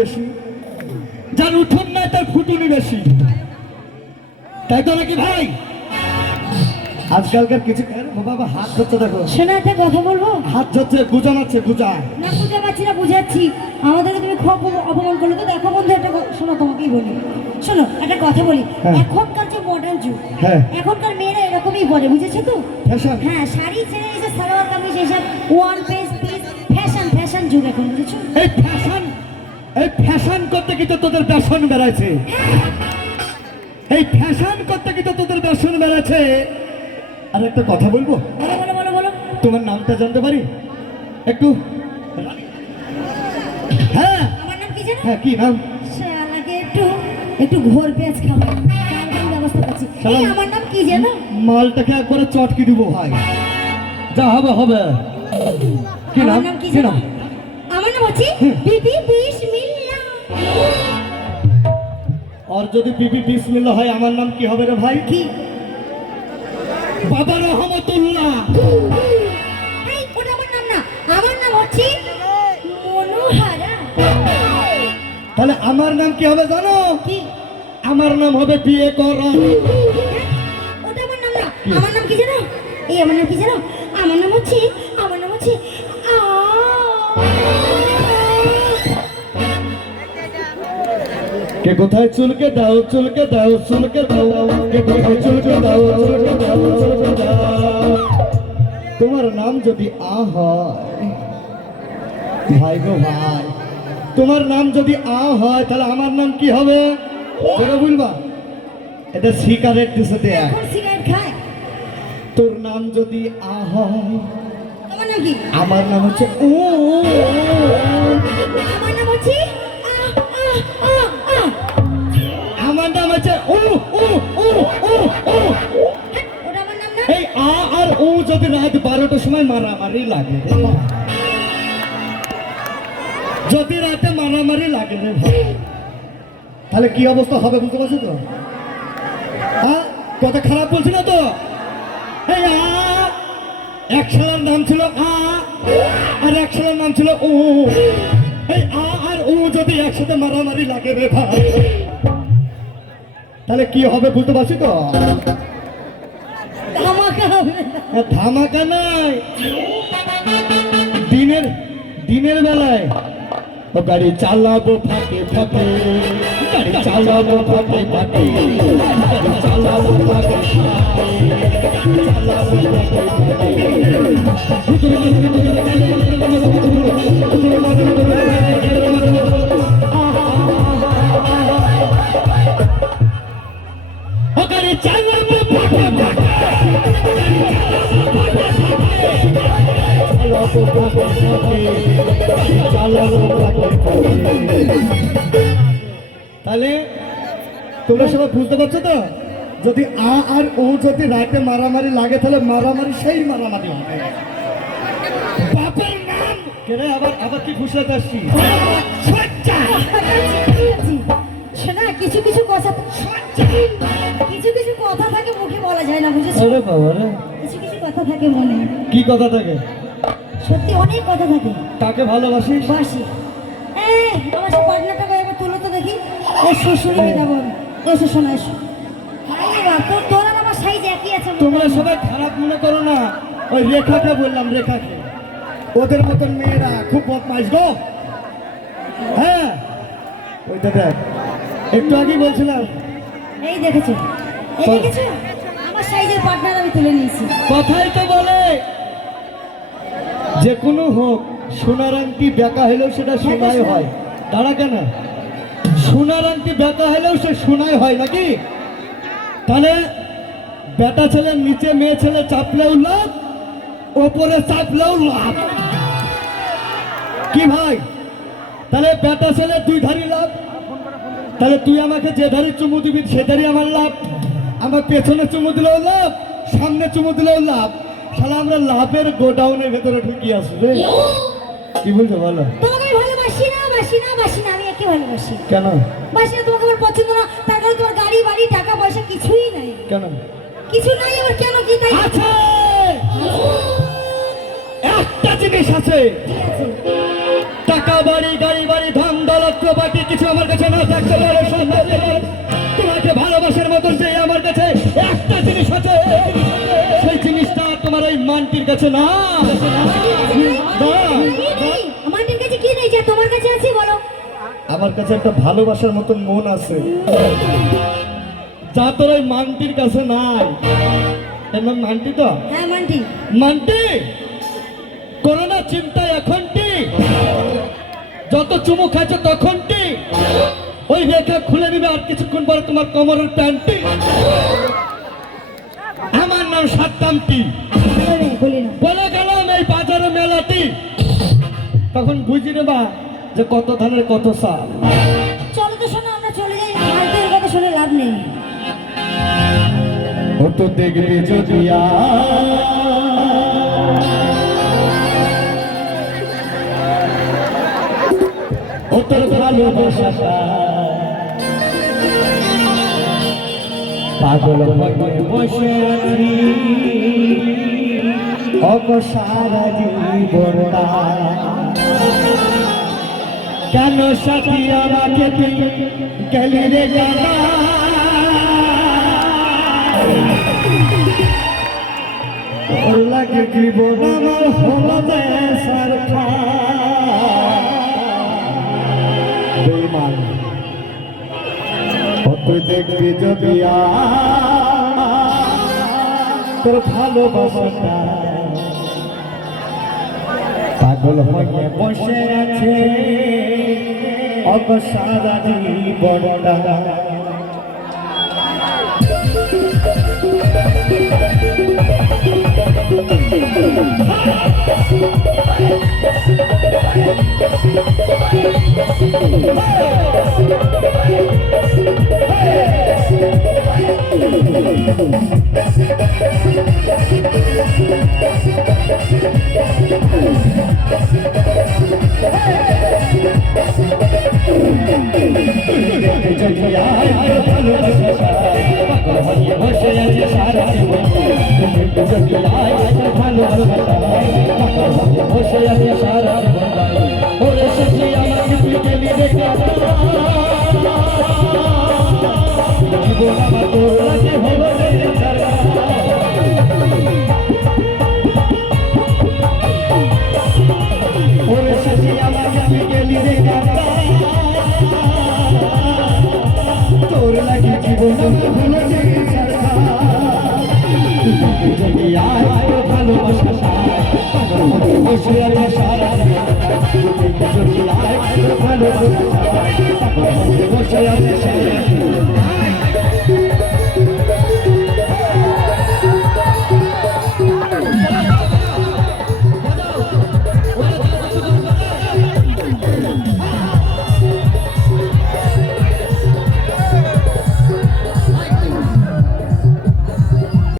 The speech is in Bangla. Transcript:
বেশি, যার উঠোন নাই তার ফুটুনি বেশি, তাই তো নাকি ভাই? আজকালকার কিছু বাবা হাত ধরছে, দেখো শোনো একটা কথা বলবো। হাত ধরছে, বুঝাচ্ছে, বুঝায় না বুঝতে পারছি না, বুঝাচ্ছি। আমাদেরকে তুমি খুব অপমান করলে তো। দেখো বন্ধু, একটা শোনো, তোমাকেই বলি, শোনো একটা কথা বলি। এখনকার যে মডার্ন যুগ, এখনকার মেয়েরা এরকমই পরে, বুঝেছো তো? হ্যাঁ, শাড়ি ছেড়ে এসে সালোয়ার কামিজ, এসব one piece piece fashion, fashion যুগ এখন, বুঝেছো? এই ফ্যাশন করতে কি তো তোদের বেসন বেড়াচ্ছে? এই ফ্যাশন করতে কি তো তোদের বেসন বেড়াচ্ছে? আর একটা কথা বলবো। বলো বলো বলো বলো। তোমার নামটা জানতে পারি একটু? হ্যাঁ, আমার নাম কি জানো? হ্যাঁ, কি নাম? শালাকে একটু একটু ঘোর পেঁয়াজ খাবো, তার ব্যবস্থা করছি। এই আমার নাম কি জানো? মালটাকে একবারে চটকি দিব ভাই, যা হবে হবে। কি নাম? আমার নাম কি জানো? আমার নাম হচ্ছে বিবি বিসমিল্লাহ। আর যদি বিবি বিসমিল্লাহ হয়, আমার নাম কি হবে রে ভাই? কি? বাবা রহমতুল্লাহ। এই ওটা আমার নাম না, আমার নাম হচ্ছে মনোহারা। তাহলে আমার নাম কি হবে জানো? কি? আমার নাম হবে বিয়ে করা। ওটা আমার নাম না। আমার নাম কি জানো? এই আমার নাম কি জানো? আমার নাম হচ্ছে কে কোথায় চুলকে দাও, চুলকে দাও, চুলকে দাও, কে কোথায় চুলকে দাও, চুলকে দাও, চুলকে দাও। তোমার নাম যদি হয় ভাই গো ভাই, তোমার নাম যদি হয়, তাহলে আমার নাম কি হবে যেটা বলবা? এটা সিগারেট দিছে দেয়া। এখন সিগারেট খায়। তোর নাম যদি হয়, আমার নাম কি? আমার নাম হচ্ছে আমার নাম হচ্ছে আমার নাম হচ্ছে ওটা আমার নাম না। এই আর যদি রাত 12টার সময় মারামারি লাগে রে ভাই, যদি রাতে মারামারি লাগে রে ভাই, তাহলে কি অবস্থা হবে বুঝতে পারছো তো? হ্যাঁ, কথা খারাপ বলছি না তো? এই এক শালার নাম ছিল আর এক শালার নাম ছিল এই আর যদি একসাথে মারামারি লাগে রে ভাই, তাহলে কি হবে বুঝতে পারছি তো? ধামাকা হবে। ধামাকা নাই, দিনের বেলায় ও গাড়ি চালাবো ফাঁকে ফাঁকে, গাড়ি চালাবো ফাঁকে ফাঁকে, গাড়ি চালাবো ফাঁকে তাহলে তোমরা সবাই বুঝতে পারছো তো? যদি আর যদি রাতে মারামারি লাগে, তাহলে মারামারি সেই মারামারি হবে। বাপের নাম কেরে আবার কি ঘুষাতে আসছি? শোনা, কিছু কিছু কথা থাকে মুখে বলা যায় না, বুঝেছো? আরে বাবা রে, কিছু কিছু কথা থাকে মনে। কি কথা থাকে? সত্যি অনেক কথা থাকে। কাকে ভালোবাসিস? বাসি। আমার সে পার্টনারটা এবার তুলো তো দেখি। শ্বশুর যাবো, এসো শোনা, এসো। তোর আর আমার সাইজ একই আছে। তোমরা সবাই খারাপ মনে করো না, ওই রেখাকে বললাম, রেখাকে। ওদের মতন মেয়েরা খুব বদমাইশ গো। হ্যাঁ, ওইটা দেখ, একটু আগেই বলছিলাম। এই দেখেছো, আমার সাইজের পার্টনার আমি তুলে নিয়েছি। কথাই তো বলে, যে কোনো হোক, সোনার আংটি বেঁকা হলেও সেটা সোনাই হয়। দাঁড়া কেন? সোনার আংটি বেঁকা হলেও সে সোনাই হয় নাকি? তাহলে বেটা ছেলে নিচে, মেয়ে ছেলে চাপলেও লাভ, ওপরে চাপলেও লাভ। কি ভাই? তাহলে বেটা ছেলে দুই ধারি লাভ। তাহলে তুই আমাকে যে ধারি চুমু দিবি সে ধারি আমার লাভ। আমার পেছনে চুমু দিলেও লাভ, সামনে চুমু দিলেও লাভ। শালা আমরা লাভের গোডাউনের ভেতরে ঢুকিয়ে আসবে। কি বলছো বলো? তোমাকে ভালোবাসি না, আমি একে ভালোবাসি। কেন বাসি না? তোমাকে আমার পছন্দ না, তার কারণে তোমার গাড়ি বাড়ি টাকা পয়সা কিছুই নাই। কেন? কিছু নাই আবার কেন? কি তাই আছে, একটা জিনিস আছে। ঠিক আছে। টাকা বাড়ি গাড়ি বাড়ি ধন দৌলত প্রপার্টি কিছু আমার কাছে না থাকতে পারে সন্তান, তোমাকে ভালোবাসার মতন যে আমার কাছে একটা জিনিস আছে, সেই জিনিসটা তোমার ওই মানটির কাছে না। আমাদের কাছে কি নেই যা তোমার কাছে আছে বলো? আমার কাছে একটা ভালোবাসার মতন মন আছে, যা তোর ওই মানটির কাছে নাই। এর নাম মানটি তো? হ্যাঁ মান্টি। মানটি করোনা চিন্তায় এখনটি যত চুমু খাচ্ছ তখনটি ওই রেখা খুলে নিবে আর কিছুক্ষণ পরে তোমার কোমরের প্যান্টটি। আমার নাম সাতটামটি বলি না বলে গেলাম এই বাজারে মেলাটি, তখন বুঝি নেবা যে কত ধানের কত সাল। চলো তো শোনো আমরা চলে যাই, ফালতু এর কথা শুনে লাভ নেই। ও তো দেখবে যদি ও তোর ভালোবাসা পাগল হয়ে বসে আছি অপসারা জীবনটা, কেন সাথী আমাকে তুই গেলি রে জানা, ওর লাগে জীবন আমার হলো দেশার বেঈমান। ও তুই দেখবি যদি তোর ভালোবাসাটা পাগল হয়ে বসে আছে অবসারা জীবনটা। তোর লাগে জীবন ভালোবাসা বসে আছে সারা বসে আছে